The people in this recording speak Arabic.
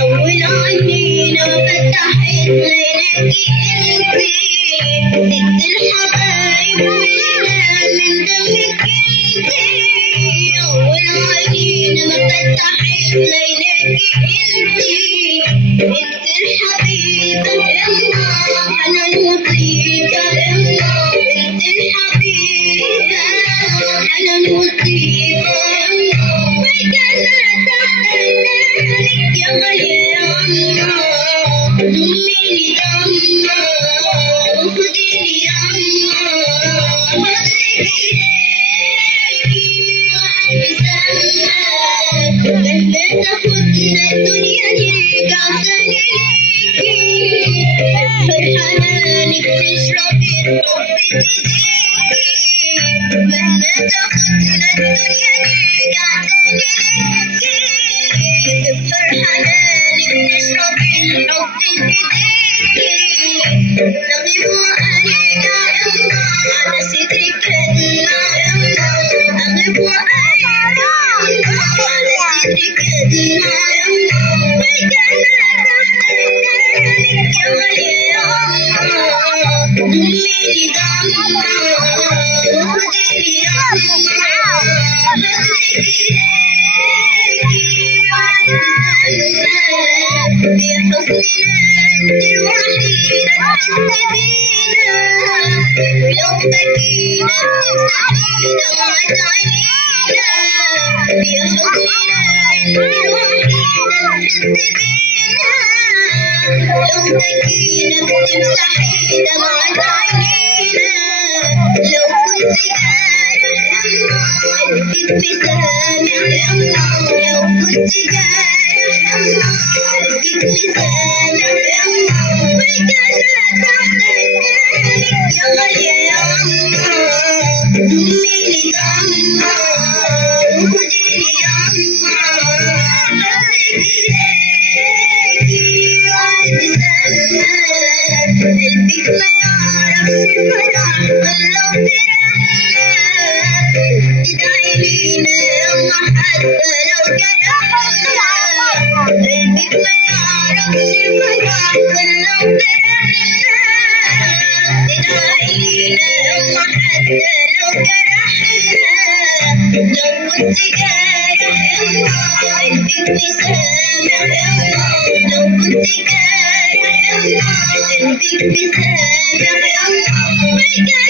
أول عينينا فتحت ليلتي انتي ست الحبايب وينا من دمك انتي أول عينينا ما فتحت ليلتي انتي انت الحبيبة يما حنان وطيبة يما انت الحبيبة حنان وطيبة يما والجنة تحت قدامك يا غالية يما ضميني يما وخديني يما حطك ايديكي وقلبي سامعك مهما تاخدنا الدنيا نرجع تاني ليكي فرحانة بتشربي الحب بايديكي مهما تاخدنا الدنيا نرجع تاني ليكي فرحانة بتشربي الحب بايديكي نغيب وارجع يما على صدرك كدنا يما اغيب وارجع يما على صدرك كدنا يما والجنة تحت قدامك يا غالية يما ضميني ضمة وخديني يما حطك ايديكي وقلبي سامعك يا حزننا انت الوحيدة تحس بينا ولو بكينا بتمسحينا وعد عينينا يا حزننا انت الوحيدة تحس بينا لو بكينا بتمسحينا وعد عينينا لو كنت جارح يما قلبك مسامح يما لو كنت جارح يما قلبك مسامح يما والجنة تحت قدامك يا غالية يما ضميني ضمة وخديني يما حطك ايديكي وقلبي سامعك قلبك ما يعرفش الفرح غير لو فرحنا تدعي لينا يما حتى لو جرحنا قلبك ما يعرفش الفرح غير لو فرحنا تدعي لينا يما حتى لو جرحنا لو كنت جارح يما قلبك مسامح يما لو كنت جارح يما قلبك مسامح يما